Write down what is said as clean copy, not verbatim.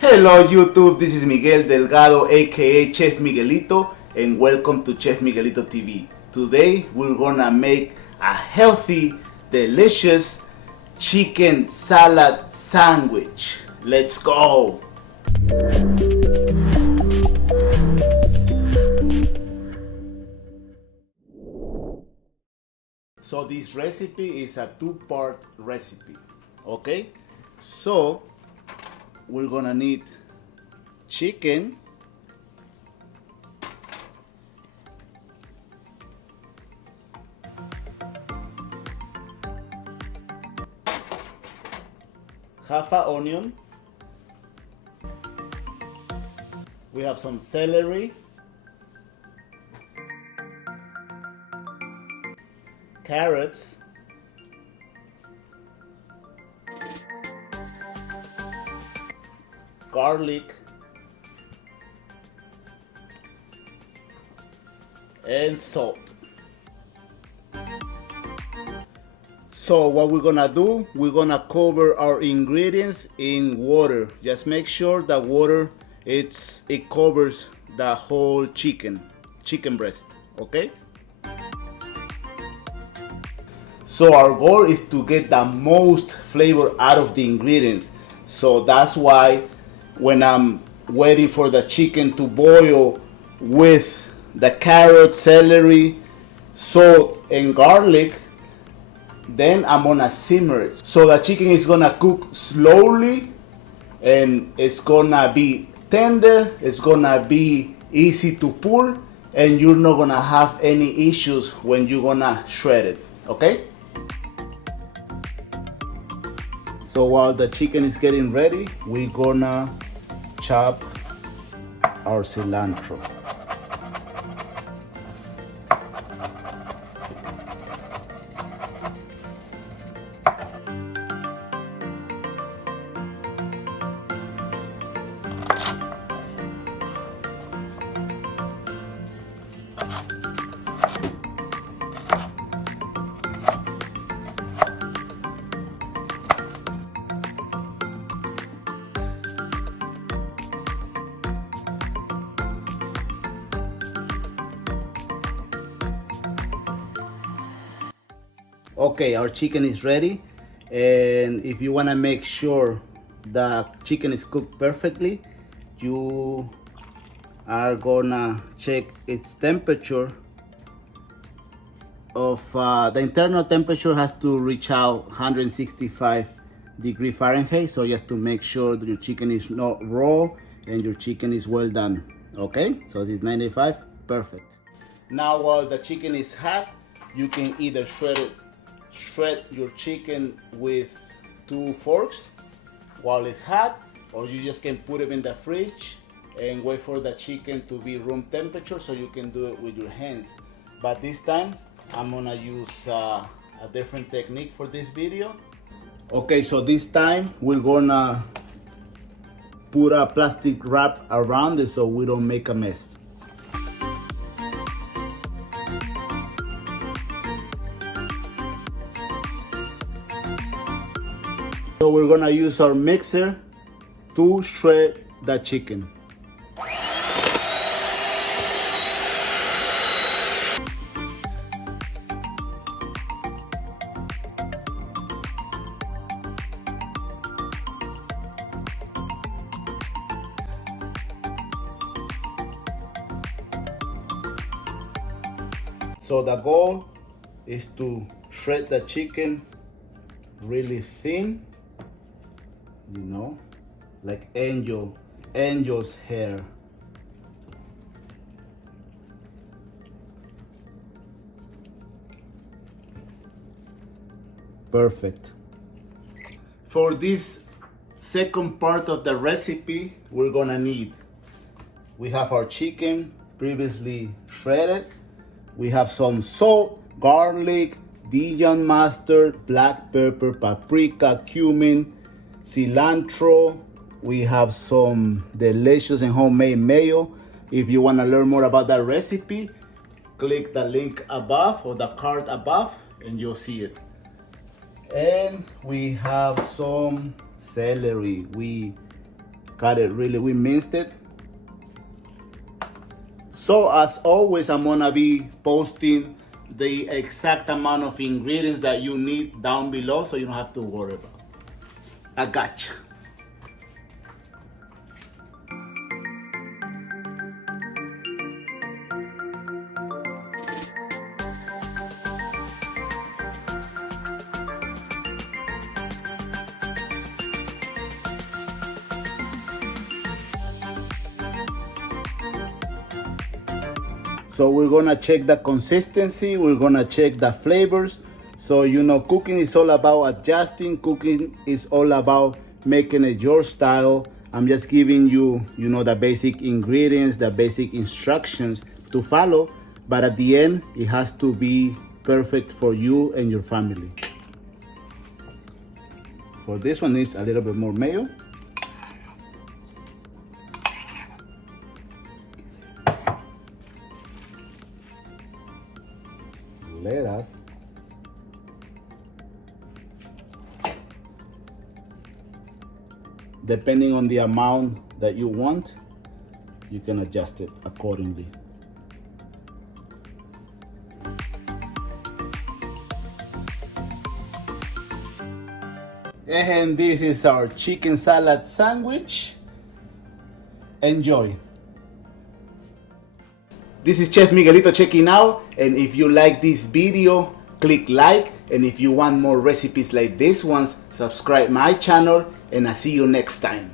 Hello YouTube, this is Miguel Delgado aka Chef Miguelito and welcome to Chef Miguelito TV. Today we're gonna make a healthy, delicious chicken salad sandwich. Let's go! So this recipe is a two-part recipe, okay? So we're gonna need chicken, half an onion, we have some celery, carrots, garlic, and salt. So what we're gonna do, we're gonna cover our ingredients in water. Just make sure that water it covers the whole chicken breast, okay? So our goal is to get the most flavor out of the ingredients. So that's why when I'm waiting for the chicken to boil with the carrot, celery, salt, and garlic, then I'm gonna simmer it. So the chicken is gonna cook slowly and it's gonna be tender, it's gonna be easy to pull, and you're not gonna have any issues when you're gonna shred it, okay? So while the chicken is getting ready, we're gonna chop our cilantro. Okay, our chicken is ready, and if you want to make sure the chicken is cooked perfectly, you are gonna check its temperature of the internal temperature has to reach out 165 degrees Fahrenheit, so just to make sure that your chicken is not raw and your chicken is well done. Okay, so this is 95, perfect. Now while the chicken is hot, you can either shred your chicken with 2 forks while it's hot, or you just can put it in the fridge and wait for the chicken to be room temperature so you can do it with your hands. But this time I'm gonna use a different technique for this video. Okay, so this time we're gonna put a plastic wrap around it so we don't make a mess. So we're gonna use our mixer to shred the chicken. So the goal is to shred the chicken really thin, you know, like angel's hair. Perfect. For this second part of the recipe, we're gonna need, we have our chicken previously shredded, we have some salt, garlic, Dijon mustard, black pepper, paprika, cumin, cilantro. We have some delicious and homemade mayo. If you want to learn more about that recipe, click the link above or the card above and you'll see it. And we have some celery. We cut it really, we minced it. So as always, I'm gonna be posting the exact amount of ingredients that you need down below, so you don't have to worry about it. I gotcha. So we're gonna check the consistency, we're gonna check the flavors. So you know, cooking is all about adjusting, cooking is all about making it your style. I'm just giving you, you know, the basic ingredients, the basic instructions to follow, but at the end, it has to be perfect for you and your family. For this one, needs a little bit more mayo. Lettuce. Depending on the amount that you want, you can adjust it accordingly. And this is our chicken salad sandwich. Enjoy. This is Chef Miguelito checking out, and if you like this video, click like, and if you want more recipes like this ones, subscribe my channel, and I'll see you next time.